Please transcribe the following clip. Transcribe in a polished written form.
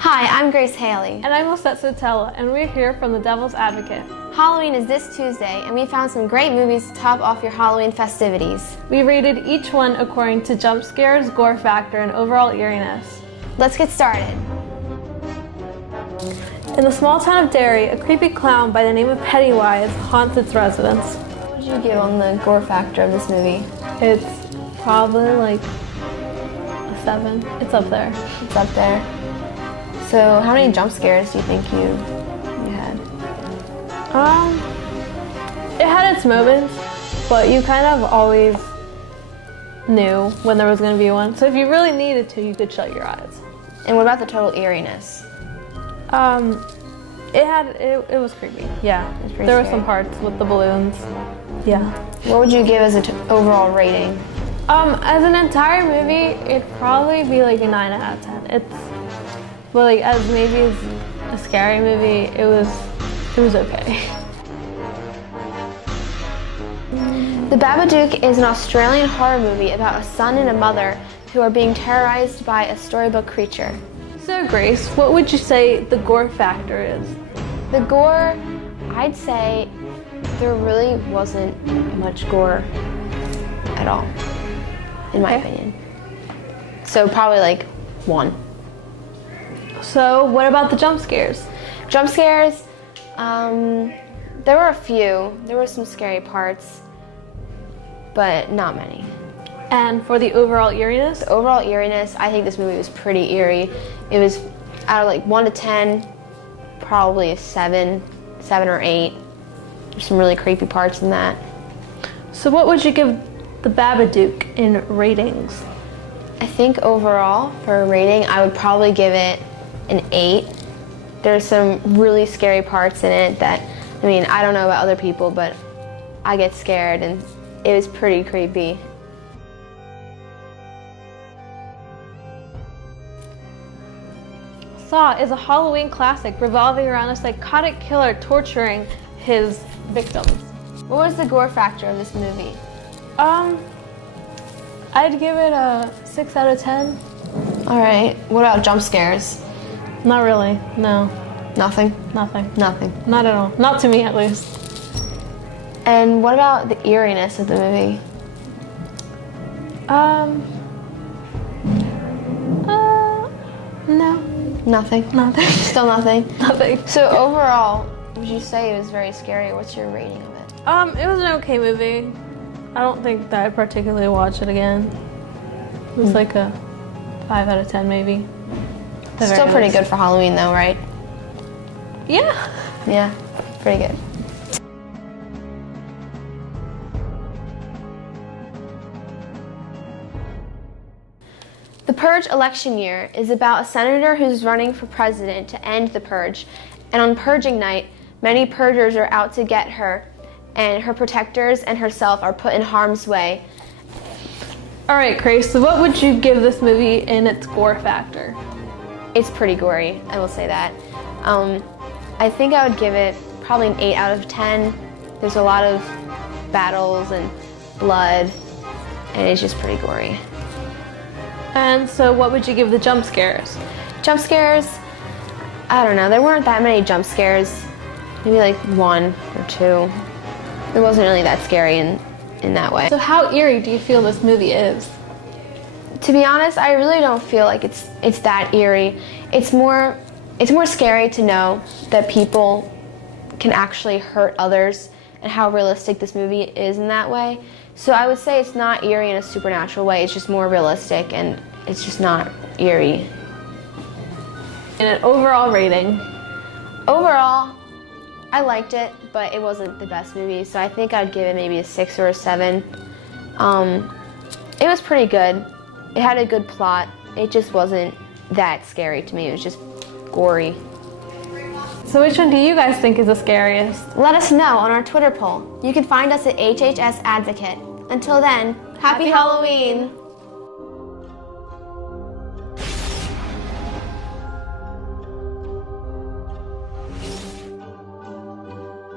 Hi, I'm Grace Haley. And I'm Lisette Sotella, and we're here from The Devil's Advocate. Halloween is this Tuesday, and we found some great movies to top off your Halloween festivities. We rated each one according to jump scares, gore factor, and overall eeriness. Let's get started. In the small town of Derry, a creepy clown by the name of Pennywise haunts its residents. What would you give on the gore factor of this movie? It's probably like a 7. It's up there. It's up there. So how many jump scares do you think you had? It had its moments, but you kind of always knew when there was going to be one. So if you really needed to, you could shut your eyes. And what about the total eeriness? It was creepy. Yeah, there were some parts with the balloons. Yeah. What would you give as an overall rating? As an entire movie, it'd probably be like a 9 out of 10. But like as maybe as a scary movie, it was okay. The Babadook is an Australian horror movie about a son and a mother who are being terrorized by a storybook creature. So Grace, what would you say the gore factor is? The gore, I'd say there really wasn't much gore at all, in my opinion. So probably like 1. So what about the jump scares? Jump scares, there were a few. There were some scary parts, but not many. And for the overall eeriness? The overall eeriness, I think this movie was pretty eerie. It was out of like 1 to 10, probably a 7 or 8. There's some really creepy parts in that. So what would you give the Babadook in ratings? I think overall, for a rating, I would probably give it an 8. There's some really scary parts in it that, I mean, I don't know about other people, but I get scared and it was pretty creepy. Saw is a Halloween classic revolving around a psychotic killer torturing his victims. What was the gore factor of this movie? I'd give it a 6 out of 10. All right, what about jump scares? Not really, no. Nothing? Nothing. Nothing. Not at all. Not to me, at least. And what about the eeriness of the movie? No. Nothing? Nothing. Still nothing? Nothing. So overall, would you say it was very scary? What's your rating of it? It was an okay movie. I don't think that I'd particularly watch it again. It was like a 5 out of 10 maybe. Still pretty good for Halloween though, right? Yeah. Yeah, pretty good. The Purge election year is about a senator who's running for president to end the purge. And on purging night, many purgers are out to get her, and her protectors and herself are put in harm's way. All right, Grace, so what would you give this movie in its gore factor? It's pretty gory, I will say that. I think I would give it probably an 8 out of 10. There's a lot of battles and blood, and it's just pretty gory. And so what would you give the jump scares? Jump scares, I don't know, there weren't that many jump scares. Maybe like 1 or 2. It wasn't really that scary in that way. So how eerie do you feel this movie is? To be honest, I really don't feel like it's that eerie. It's more scary to know that people can actually hurt others and how realistic this movie is in that way. So I would say it's not eerie in a supernatural way, it's just more realistic and it's just not eerie. And an overall rating? Overall, I liked it, but it wasn't the best movie, so I think I'd give it maybe a 6 or a 7. It was pretty good. It had a good plot. It just wasn't that scary to me. It was just gory. So which one do you guys think is the scariest? Let us know on our Twitter poll. You can find us at HHS Advocate. Until then, happy Halloween!